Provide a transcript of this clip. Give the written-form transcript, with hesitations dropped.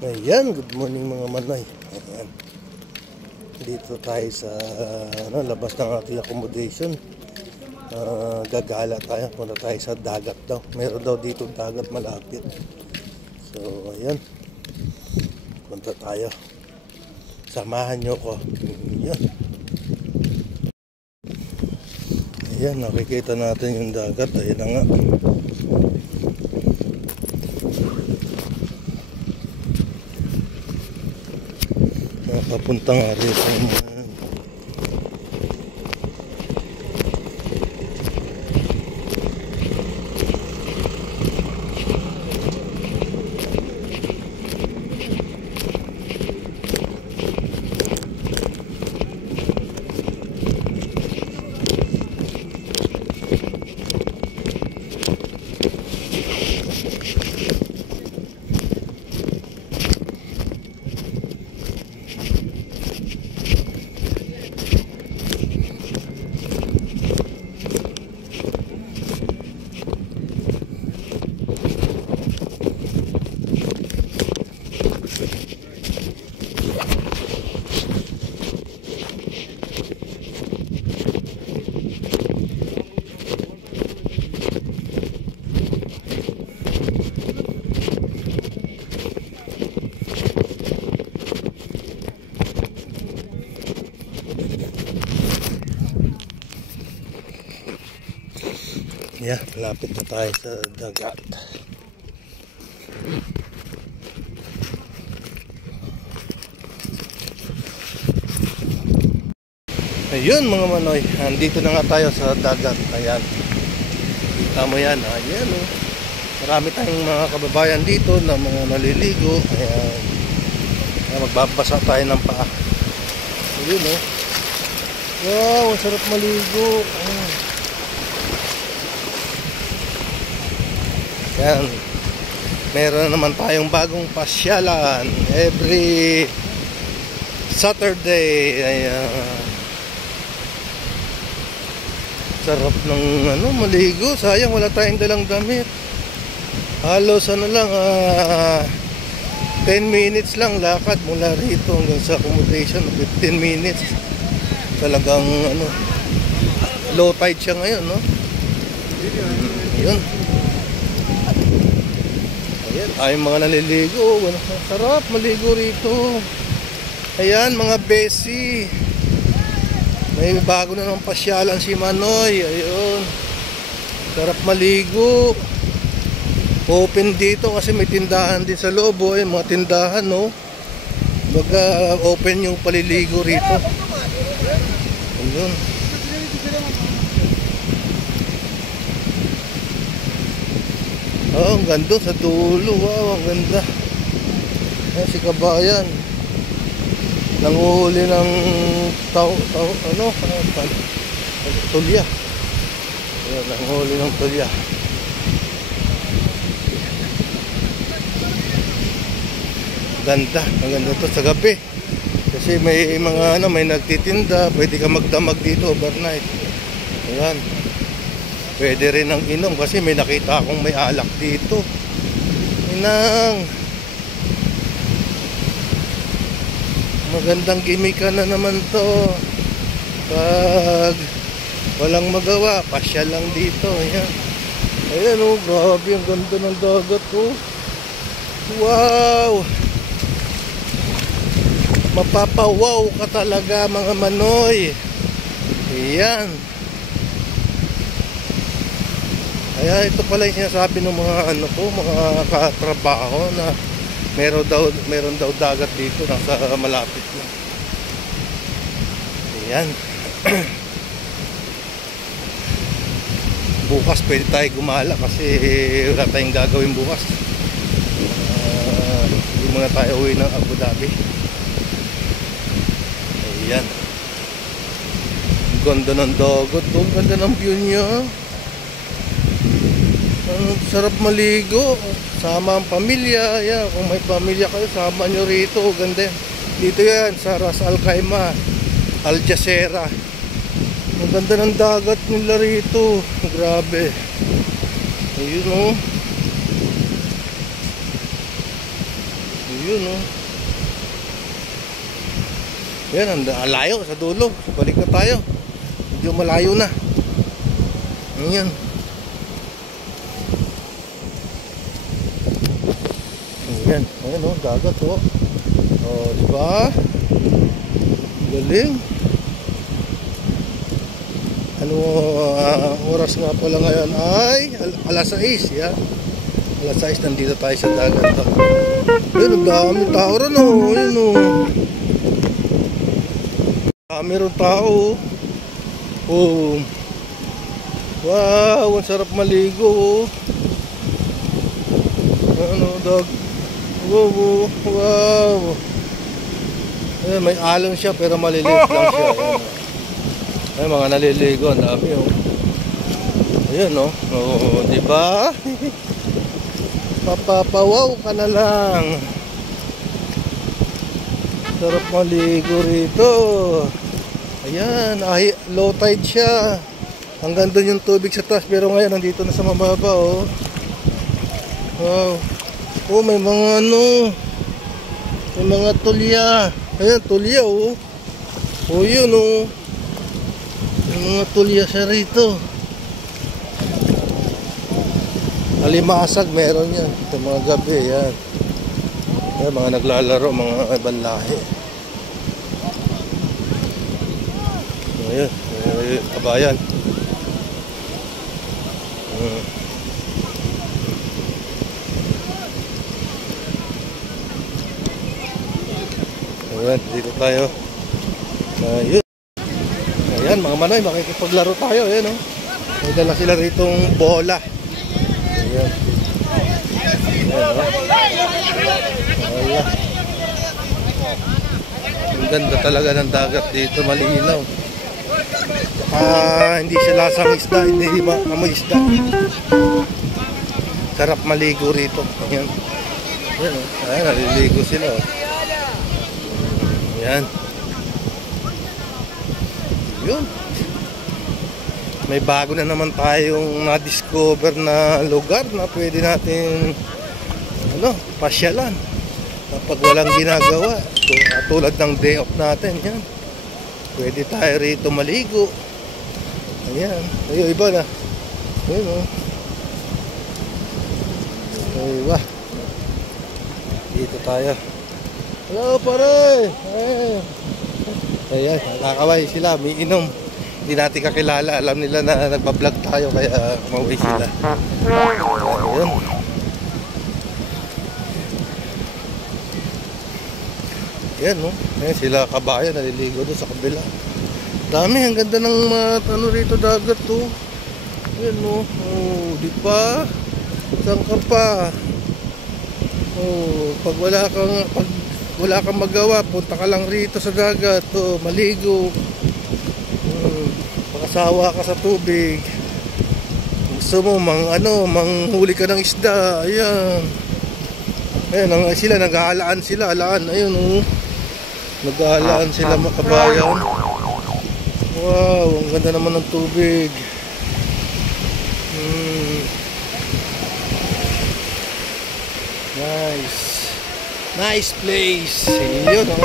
Ayan, good morning mga manay. Ayan. Dito tayo sa labas ng ating accommodation. Gagala tayo, punta tayo sa dagat daw. Meron daw dito dagat malapit. So, ayan. Punta tayo. Samahan nyo ko. Ayan. Ayan, nakikita natin yung dagat. Ayan na nga. Papunta nga rito. Yeah, lapit na tayo sa dagat. Ayun mga manoy, andito na nga tayo sa dagat. Ayan. Kita mo yan. Ayan oh. Marami tayong mga kababayan dito na mga naliligo. Ayan. Magbabasa tayo ng paa. Ayun oh. Wow, ang sarap maligo. Ayan. Yan. Meron naman tayong bagong pasyalan every Saturday. Ayan. Sarap ng maligo. Sayang wala tayong dalang damit. Halos lang 10 minutes lang lakad mula rito hanggang sa accommodation. 15 minutes. Talagang low tide siya ngayon, no? Yun. Ay mga naliligo, sarap maligo rito. Ayan mga besi. May bago na ng pasyalan si Manoy. Ayun. Sarap maligo. Open dito kasi may tindahan din sa loob. Ayun, mga tindahan, no. Baga open yung paliligo rito. Ayun. Oh, ang ganda sa dulo. Wow, ang ganda. Ayan si kabayan. Nanguhuli ng tulya. Ayan, nanguhuli ng tulya. Ganda, ang ganda to sa gabi. Kasi may mga may nagtitinda, pwede ka magdamag dito overnight. Ayan. Pwede rin ang inom kasi may nakita akong may alak dito. Inang. Magandang gimmick na naman to. Pag walang magawa, pasyal lang dito. Ayan. Ayan oh, grabe ang ganda ng dagat oh. Wow. Mapapawaw ka talaga mga manoy. Ayan. Kaya ito pala yung sinasabi ng mga mga katrabaho na meron daw dagat dito nasa malapit na. Ayan. Bukas pwede tayo gumala kasi wala tayong gagawin bukas. Hindi muna tayo uwi ng Abu Dhabi. Ayan. Ang ganda ng dagat. Ang ganda ng view niya. Sarap maligo. Sama ang pamilya. Yan. Kung may pamilya kayo, sama nyo rito. Ganda yan. Dito yan sa Ras Al Khaimah, Al Jazeera. Ang ganda ng dagat nila rito. Grabe. Ayun oh. Yun, oh. Yan, ang layo sa dulo. Balik na tayo. Medyo malayo na. Ayan. Ayan, ayan, oh, dagat, oh. Oh, di ba? Galing. Ano, oras nga pala ngayon ay alas 6, yan. Alas 6, nandito tayo sa dagat, oh. Ayun, dami tao rin, oh. Ayun, oh. Dami rin tao, oh. Oh. Wow, ang sarap maligo, oh. Ano, dog. Wow, wow. Eh, may alon siya pero maliliit lang siya. Ayan, ay, mga naliligo, ang dami, oh. Ayun, oh. Oh, di ba? Papapawaw ka na lang. Sarap maligo rito. Ayan, ay, low tide siya. Hanggang doon yung tubig sa taas, pero ngayon nandito na sa mababa, oh. Wow. Oh, may mga ano, may mga tulya. Ayan, tulya, oh. Oh, yun, oh. May mga tulya siya rito. Alimasag, meron yan. Ito mga gabi, yan. Ayan, mga naglalaro, mga ibang lahi. Ayan, kabayan. Ayan, dito tayo. Ayun. Ayan, mga manoy, makikipaglaro tayo. Ayan, oh. May dala sila ritong bola. Ayan. Ayan, oh. Ayan. Ang ganda talaga ng dagat dito, malinaw. Hindi siya lasang isda, hindi amoy isda. Sarap maligo rito. Ayan. Ayan, oh. Ayan, naliligo sila, oh. Ayan. Yun. May bago na naman tayong na-discover na lugar na pwede natin pasyalan kapag walang ginagawa. So, tulad ng day off natin, yan. Pwede tayo rito maligo. Ayan. Ayun, iba na. Ayun, oh. Ayun, dito tayo. Hello, pare! Ayan, nakakaway sila, may inom. Hindi natin kakilala, alam nila na nagpa-vlog tayo, kaya kumaway sila. Ayan. Ayan, no? Ayan, sila kabayan, naliligo doon sa kabila. Dami, ang ganda ng ano rito, dagat, to. Ayan, no? Oh, di ba? Saan ka pa? Oh, pag wala kang magawa, punta ka lang rito sa dagat, oh, maligo. Pakasawa ka sa tubig. Gusto mo manghuli ka ng isda. Ayan. Ayan, sila nag-aalaan sila, alaan. Ayun, oh. Nag-aalaan sila, mga kabayan. Wow, ang ganda naman ng tubig. Nice. Nice place. Yun, oh.